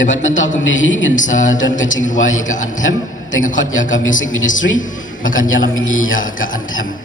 Debat mentok kumnihi ngin sa dan kacing ruai ka anthem tengah khot ya ka music ministry makan yalam mingi ya ka anthem.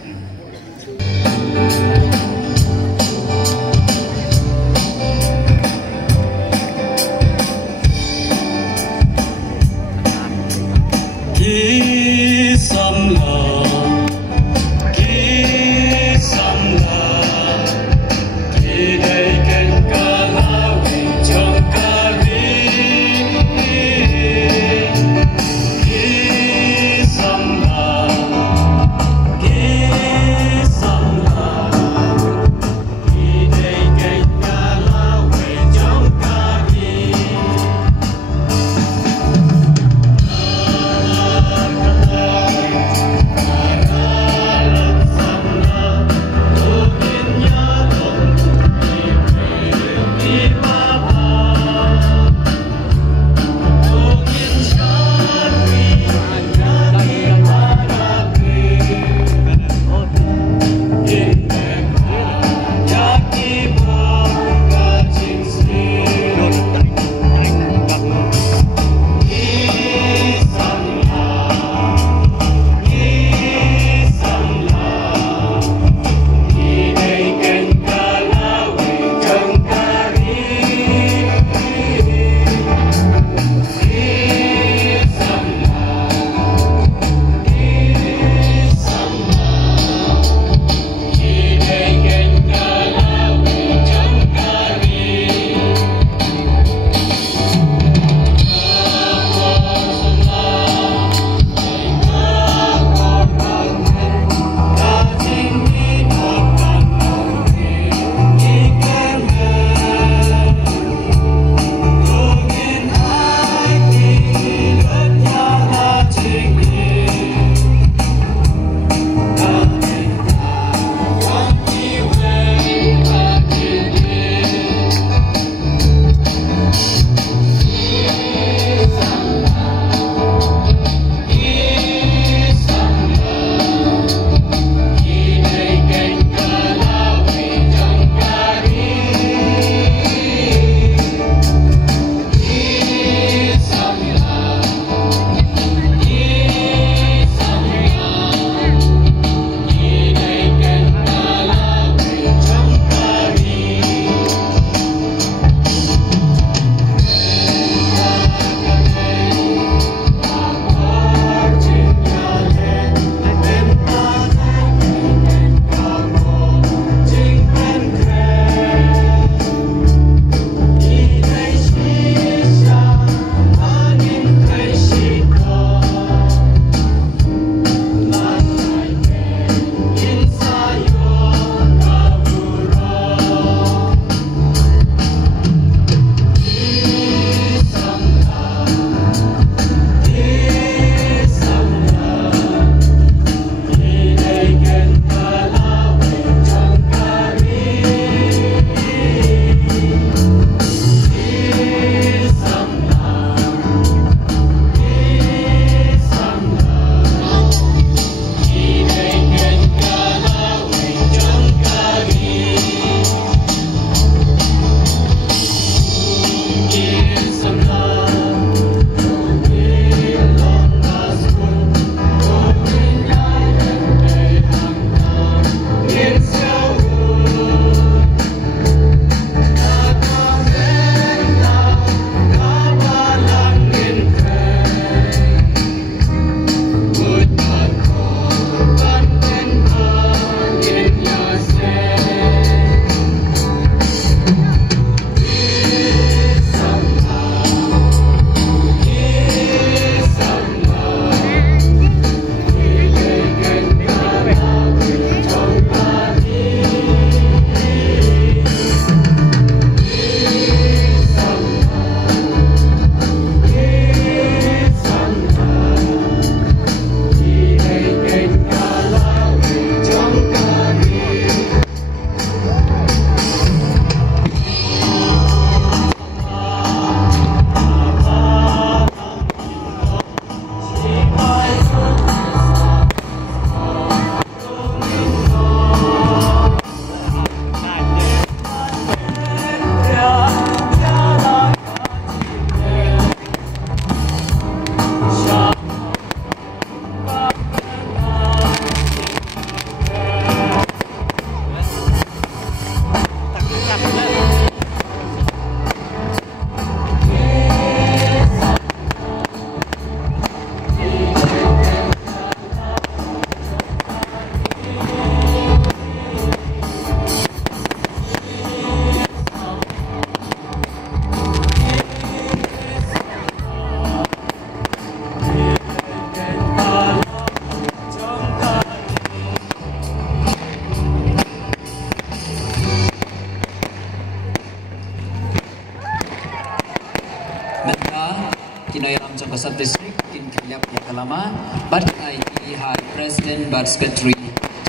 trong sub district kin khaliap ya kalama bat IT ha president bat secretary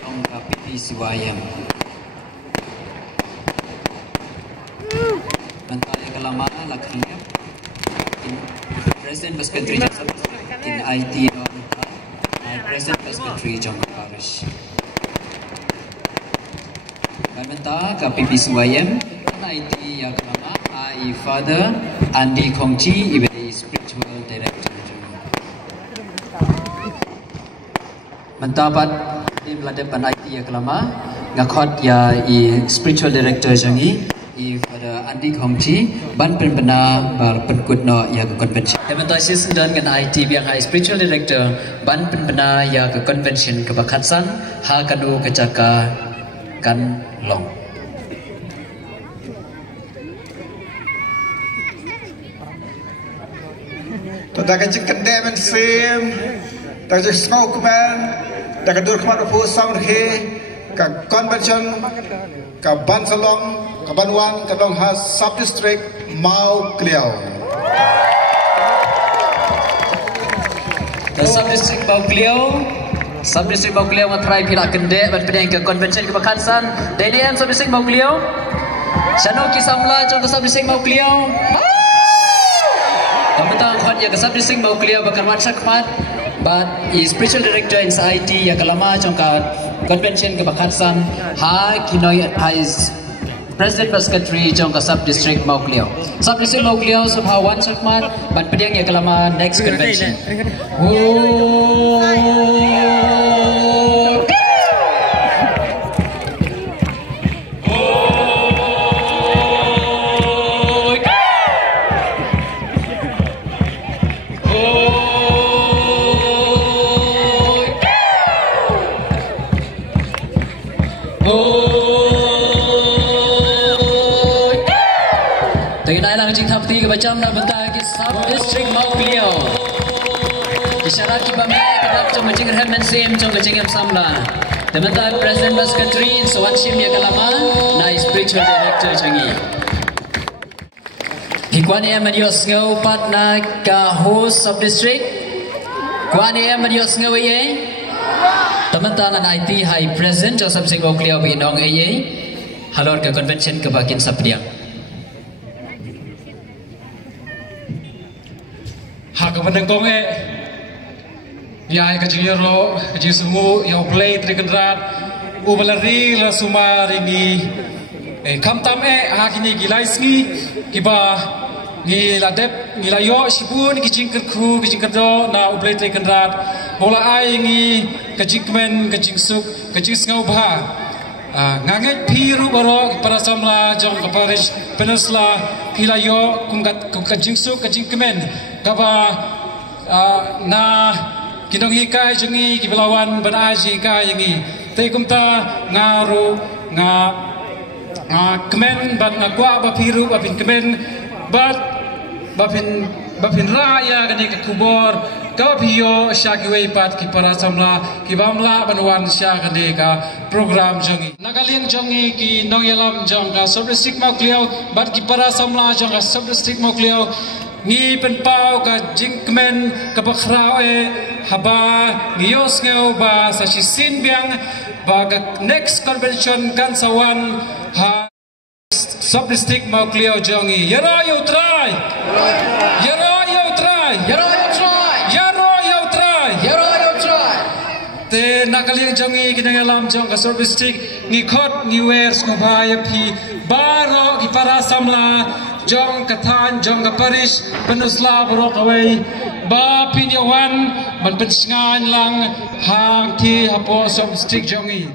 trong PPCYM mentah ya kalama la khaliap kin president bat secretary trong sub district kin IT president bat secretary trong parish mentah ka PPCYM IT ya kalama ai father Andi Kongchi ibadi spiritual director mendapat tim ladepan IT ya kelama ngakot ya i spiritual director jangi i pada Andi Kongchi ban penbena bar penkutno ya ke convention demonstrasi dan dengan IT biang hai spiritual director ban penbena ya ke convention ke Bakatsan ha kanu kecaka kan long tak kecik kendem film, tak kecik smoke man, tak kedur kemat upu sound he, ke convention, ke Bansalong, ke Banwan, ke Long Has sub district Mau Kliau. Ke sub district Mau Kliau ngatrai pihak kendek berpindah ke convention ke Bakatsan. DDM sub district Mau Kliau. Shano Kisamla trong ke sub district Mau Kliau. Tentang khot ya kesab dising mau clear bakar matcha kmat but is spiritual director in IT ya kalama trong ka convention ke Bakatsan ha kinoi is president secretary trong ka sub district mau clear sub district mau clear subha wan sakmat ban pediang ya kalama next convention Tapi kebacam dah bentar ke sub district Mau Kliau. Isyarat ki bame kedap trong macing remen sim trong macing samla. Bentar president bas country sowan sim ya kalama na spiritual director changi. Hikwan ya medios ngau pat na ka host sub district. Kwan ya medios ngau ye. Bentar na IT high president trong sub district Mau Kliau binong ye. Halor ke convention ke bakin sapdiang. Kemenengkong ya kecil yoro kecil sungu yang play trikenrat ubalari la suma ringi kamtam hakini gilaisngi kiba ni ladep ni layo sibun kicing kerku kicing kerdo na ublay trikenrat bola ai ngi kecing kemen kecing suk kecing sengau bah nganget piru boro para samla jong kaparish penasla pilayo kumkat kecing suk kecing kemen kaba na kinong hika jungi kibelawan beraji ka yangi te kumta ngaru nga kemen ban ngwa ba piru ba pin kemen ba pin raya gani ke kubor ka piyo syaki wei pat ki para samla ki bamla banwan sya gani ka program jungi nagaliang jungi ki nong yalam jong ka sub district Mau Kliau bat ki para samla jong ka sub district Mau Kliau ngi penpau ka jingkmen ka bakrao haba ngiyos ngau ba sa sisin biang ba next convention kan sawan ha sub district Mau Kliau jongi yaro yo try te nakaliang jongi kinangalam jong ka sub district ngi khot ngi wers ngo baya pi baro ki para samla jong kathan jong ka parish penusla borok away ba pinyawan ban pensngan lang hang ti hapo sub district jongi